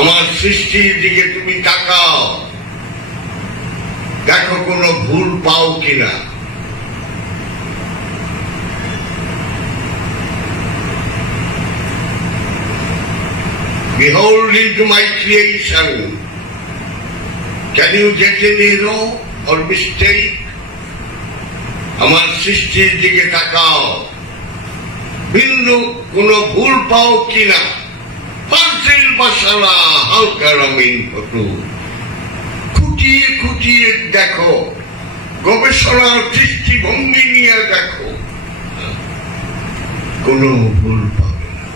আমার সৃষ্টির দিকে তুমি তাকাও দেখো কোনো ভুল পাও কিনা Behold into my creation. Can you get any wrong or mistake? আমার সৃষ্টির দিকে তাকাও বিন্দু কোনো ভুল পাও কিনা মশালা হালকা রঙিন ফটো। খুঁটিয়ে খুঁটিয়ে দেখো, গবেষণার দৃষ্টিভঙ্গি নিয়ে দেখো। কোনো ভুল পাবে না।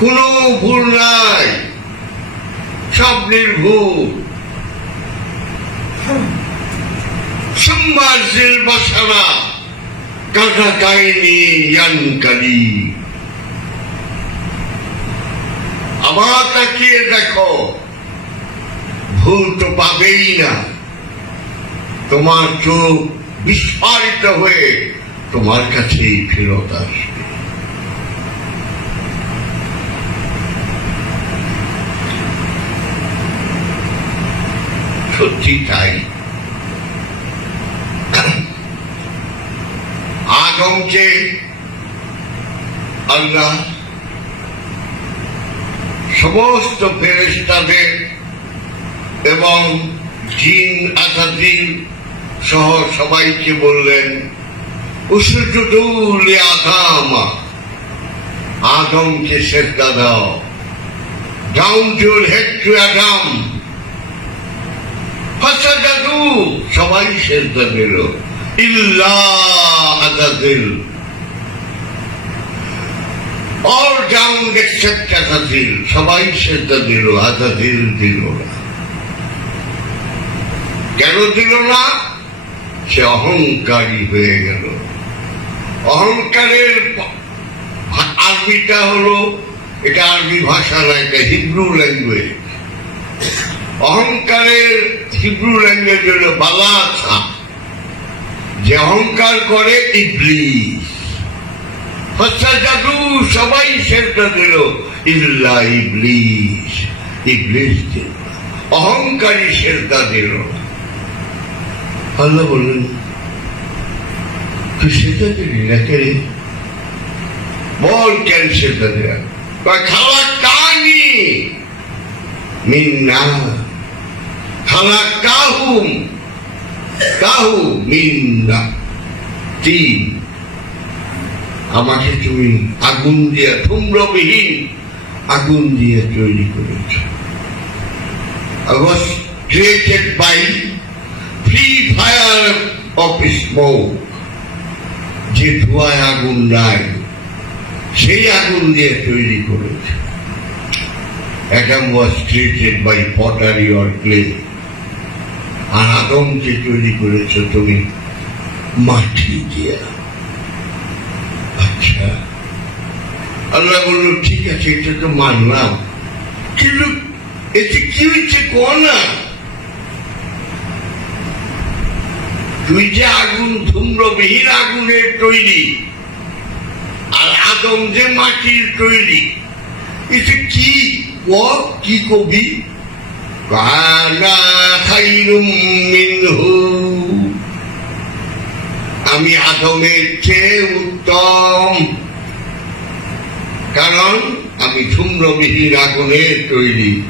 কোনো ভুল নাই। সব নির্ভুল। সম্মাসের বাসানা কাটা কাহিনী ইয়ানকালি আবার তাকিয়ে দেখো। ভুল তো পাবেই না। তোমার চোখ বিস্ফারিত হয়ে তোমার কাছেই ফেরত আসবে। সত্যি তাই। আদমকে আল্লাহ সমস্ত ফেরেস্তাদের এবং জিন আসাদিন সহ সবাইকে বললেন দাও। Down to head to Adam সবাই সেজদা দিল ইল্লা আদাদিল অল ডাউন এক্সেপ্ট আদাদিল সবাই সেজদা দিল আদাদিল দিল না। কেন দিল না? সে অহংকারী হয়ে গেল। অহংকারের আরবিটা হলো, এটা আরবি ভাষা না এটা হিব্রু ল্যাঙ্গুয়েজ। অহংকারের হিব্রু ল্যাঙ্গুয়েজ হলো বালাছা যে অহংকার করে ইবলিস। জাদু, সবাই সেটা দিল। ইল্লা ইবলিস ইবলিস দিল। অহংকারী সেটা দিল। আল্লাহ বললেন, তুই সেটা দিলি না কে? বল কেন সেটা দিলা? খালা কানি মিন্না খালা কাহুম, কাহু মিন্না, তিন আমাকে তুমি আগুন দিয়ে ধূম্রবিহীন আগুন দিয়ে তৈরি করেছ। was created by free fire of smoke, যে ধোঁয়ায় আগুন নাই, সেই আগুন দিয়ে তৈরি করেছে। Adam was created by pottery or clay আর আদমকে তৈরি করেছ তুমি মাটি দিয়া। আচ্ছা আল্লাহ বলল, ঠিক আছে, এটা তো মানলাম। কিন্তু এতে কি হচ্ছে কো না? তুই যে আগুন, ধূম্রবিহীন আগুনের তৈরি আর আদম যে মাটির তৈরি এটা কি ক কি কবি? কানা খাইরুম মিনহু। আমি আদমের চেয়ে উত্তম। কারণ আমি ধূম্রবিহীন আগুনের তৈরি।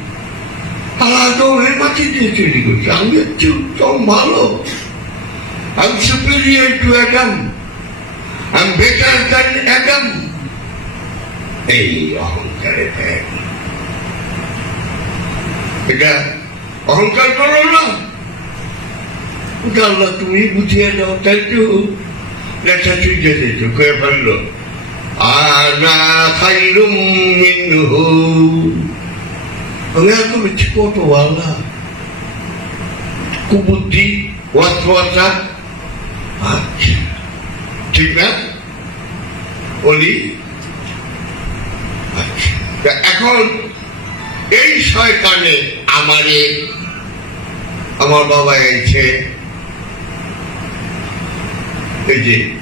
আদমের মাটি দিয়ে তৈরি করছি। আমি হচ্ছে উত্তম, ভালো। I'm superior to Adam. I'm better than Adam. এই অহংকারে ত্যাগ। এটা অহংকার করো না। তুমি বুঝিয়ে দাও তাই তো লেখা ঠিক যেত করে ফেলল। আনা খাইরুম মিনহু। আমি এত বেশি কত আল্লাহ কুবুদ্ধি আচ্ছা ঠিক না? বলি। আচ্ছা তা এখন এই শয়তানে আমারে, আমার বাবা এসে যে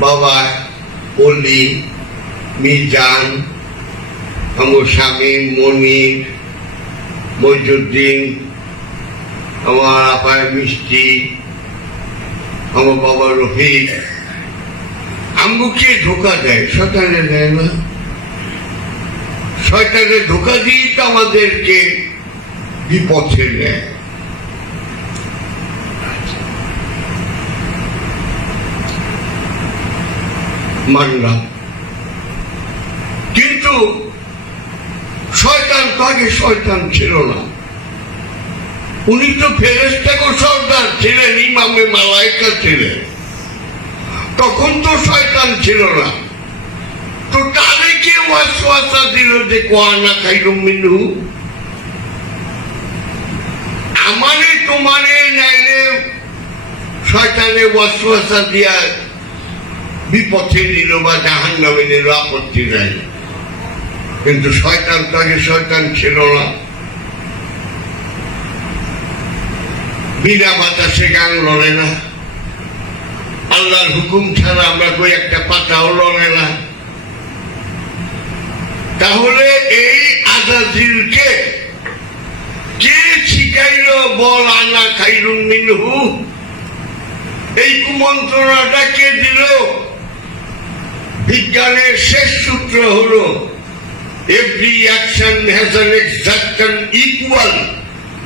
বাবা অলি মিজান, আমার স্বামী মনির, মইজুদ্দিন, আমার আপায় মিষ্টি, আমার বাবা রফিক। আমগুকে ধোকা দেয় শয়তানে দেয় না? শয়তানে ধোকা দিয়ে তো আমাদেরকে বিপথে নেয়। মানলাম। কিন্তু শয়তান তো আগে শয়তান ছিল না। উনি তো ফেরেস্তাকে সর্দার ছিলেন, ইমামে মালাইকা ছিলেন। তখন তো শয়তান ছিল না। তো তারে কে ওয়াসওয়াসা দিল যে কোয়ানা খাইরুম মিনহু? আমারে তোমারে নাইলে শয়তানে ওয়াসওয়াসা দিয়া বিপথে নিল বা জাহান নামে নিল, আপত্তি নাই। কিন্তু শয়তান তো আগে শয়তান ছিল না। বিনা বাতাসে গান লড়ে না। আল্লাহর হুকুম ছাড়া আমরা কই একটা পাতাও লড়ে না। তাহলে এই আজাজিলকে কে শিখাইল, বল আনা খাইরুম মিনহু? এই কুমন্ত্রণাটা কে দিল? বিজ্ঞানের শেষ সূত্র হলো every action has an exact equal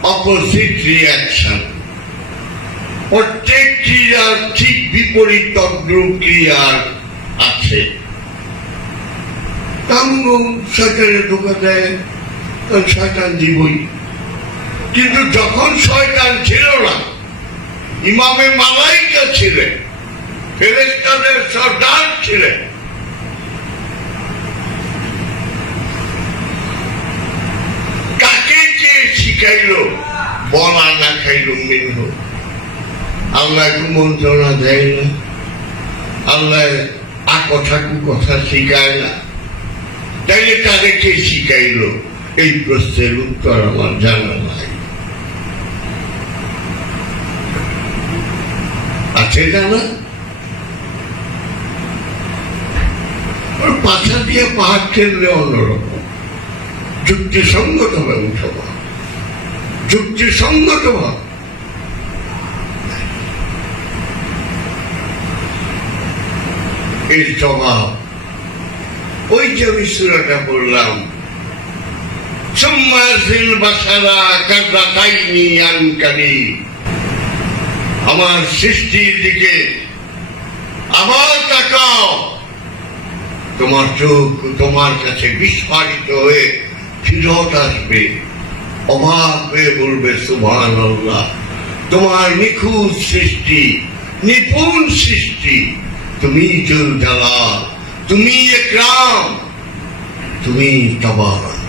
opposite reaction প্রত্যেক ক্রিয়ার ঠিক বিপরীত ক্রিয়ার আছে। শয়তানের ধোকা দেয় শয়তান জীবই। কিন্তু যখন শয়তান ছিল না, ইমামে মালাইকা ছিলেন ফেরেস্তাদের সর্দার ছিলেন কে শিখাইল, বলা না খাইল মিনহ আল্লাহ কুমন্ত্রণা দেয় না। আল্লাহ আ কথা কু কথা শিখায় না। তাইলে তাদেরকে শিখাইল। এই প্রশ্নের উত্তর আমার জানা নাই। আছে জানা? পাছা দিয়ে পাহাড় ঠেললে অন্যরকম। যুক্তিসঙ্গত ভাবে উঠবা যুক্তিসঙ্গত ভাবে। এই স্বভাব ওই যে আমি সুরাটা বললাম সম্মাসিল বাসারা কাদা কাইনি আনকানি। আমার সৃষ্টির দিকে আবার তাকাও। তোমার চোখ তোমার কাছে বিস্ফারিত হয়ে ফিরত আসবে। অবাক হয়ে বলবে সুভান তোমার নিখুঁত সৃষ্টি, নিপুণ সৃষ্টি, তুমি জল জ্বালা তুমি একরাম, তুমি তবার